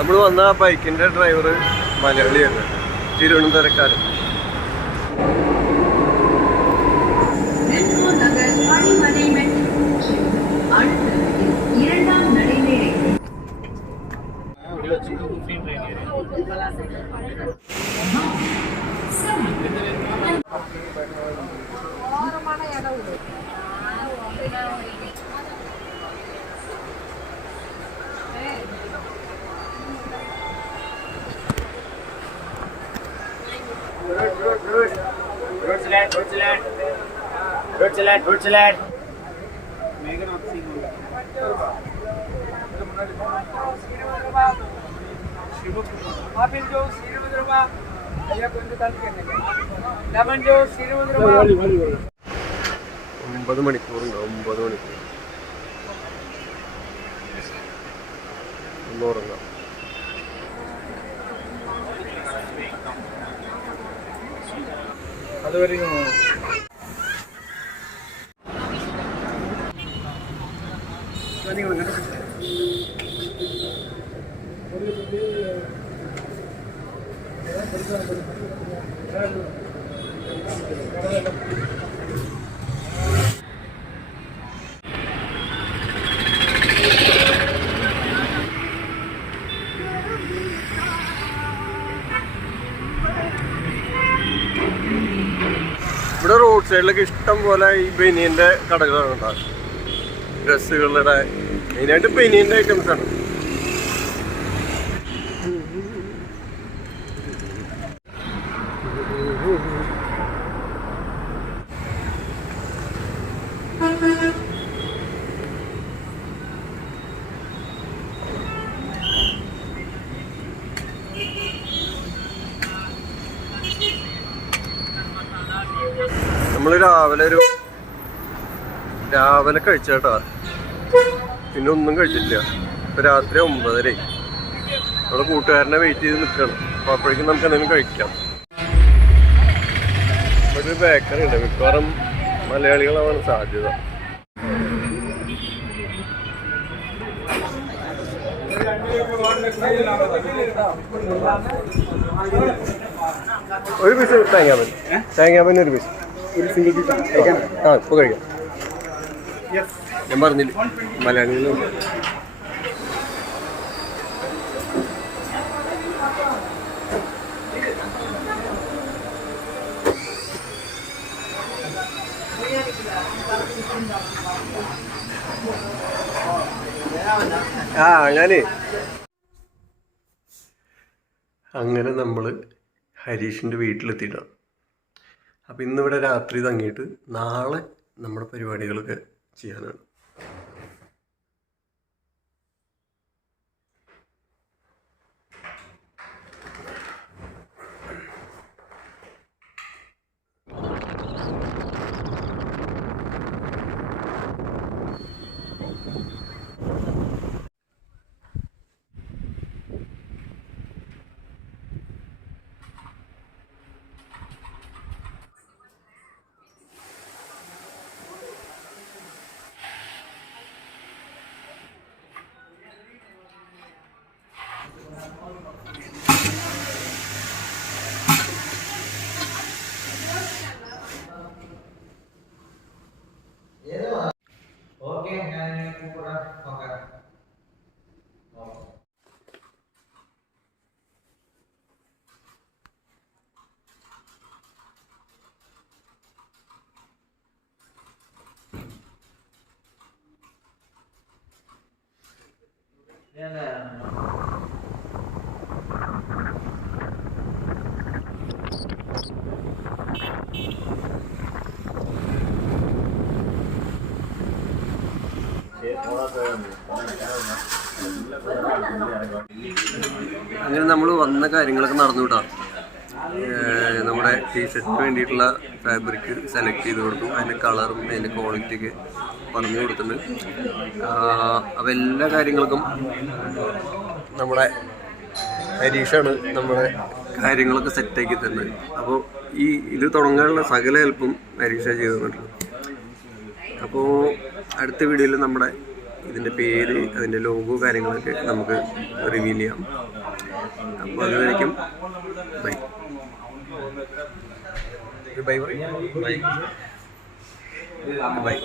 നമ്മൾ വന്ന ആ ബൈക്കിന്റെ ഡ്രൈവർ മലയാളിയാണ് തിരുവനന്തപുരക്കാരൻ மெட்ரோ நகர் വെർച്വലായിട്ട് വെർച്വലായിട്ട് വെർച്വലായിട്ട് ഒമ്പത് മണിക്കൂറുണ്ട് ഒമ്പത് മണിക്കൂർ. ഒന്നുറങ്ങാം அது வரைக்கும் Thank you. ഇവിടെ റോഡ് സൈഡിലൊക്കെ ഇഷ്ടം പോലെ ഈ ബനിയന്റെ കടകളാണ് ഡ്രസ്സുകളുടെ മെയിനായിട്ട് ബനിയന്റെ ഐറ്റംസ് നമ്മൾ രാവിലെ ഒരു രാവിലെ കഴിച്ചേട്ടാ പിന്നെ ഒന്നും കഴിച്ചിട്ടില്ല. ഇപ്പൊ രാത്രി ഒമ്പതരേ നമ്മുടെ കൂട്ടുകാരനെ വെയിറ്റ് ചെയ്ത് നിൽക്കണം അപ്പൊ അപ്പോഴേക്കും നമുക്ക് എന്തെങ്കിലും കഴിക്കാം. ഒരു ബേക്കറി ഉണ്ട്. മിക്കവാറും മലയാളികളാവാൻ സാധ്യത. ഒരു പീസ് തേങ്ങാപ്പൻ തേങ്ങാപ്പൻ ഒരു പീസ് ഒരു സിംഗിൾ പീസ് ആ ഇപ്പൊ കഴിക്കാം. ഞാൻ പറഞ്ഞില്ല മലയാളികളും ആ ഞാനേ. അങ്ങനെ നമ്മൾ ഹരീഷിന്റെ വീട്ടിലെത്തിയിട്ടാണ്. അപ്പോൾ ഇന്നിവിടെ രാത്രി തങ്ങിയിട്ട് നാളെ നമ്മുടെ പരിപാടികളൊക്കെ ചെയ്യാനാണ്. ഞാൻ അങ്ങനെ നമ്മൾ വന്ന കാര്യങ്ങളൊക്കെ നടന്നു ഏർ നമ്മുടെ ടീഷർട്ടിന് വേണ്ടിയിട്ടുള്ള ഫാബ്രിക് സെലക്ട് ചെയ്ത് കൊടുത്തു. അതിന്റെ കളറും അതിന്റെ ക്വാളിറ്റി ഒക്കെ പറഞ്ഞു കൊടുത്തിട്ടുണ്ട്. അപ്പോൾ എല്ലാ കാര്യങ്ങൾക്കും നമ്മുടെ ഹരീഷാണ് നമ്മുടെ കാര്യങ്ങളൊക്കെ സെറ്റാക്കി തന്നത് അപ്പോൾ ഈ ഇത് തുടങ്ങാനുള്ള സകല ഹെൽപ്പും ഹരീഷ ചെയ്തു തന്നിട്ടുണ്ട് അപ്പോൾ അടുത്ത വീഡിയോയിൽ നമ്മുടെ ഇതിന്റെ പേര് അതിന്റെ ലോഗോ കാര്യങ്ങളൊക്കെ നമുക്ക് റിവീൽ ചെയ്യാം. അപ്പോൾ അതുവരയ്ക്കും ബൈ ബൈ ബൈ ബൈ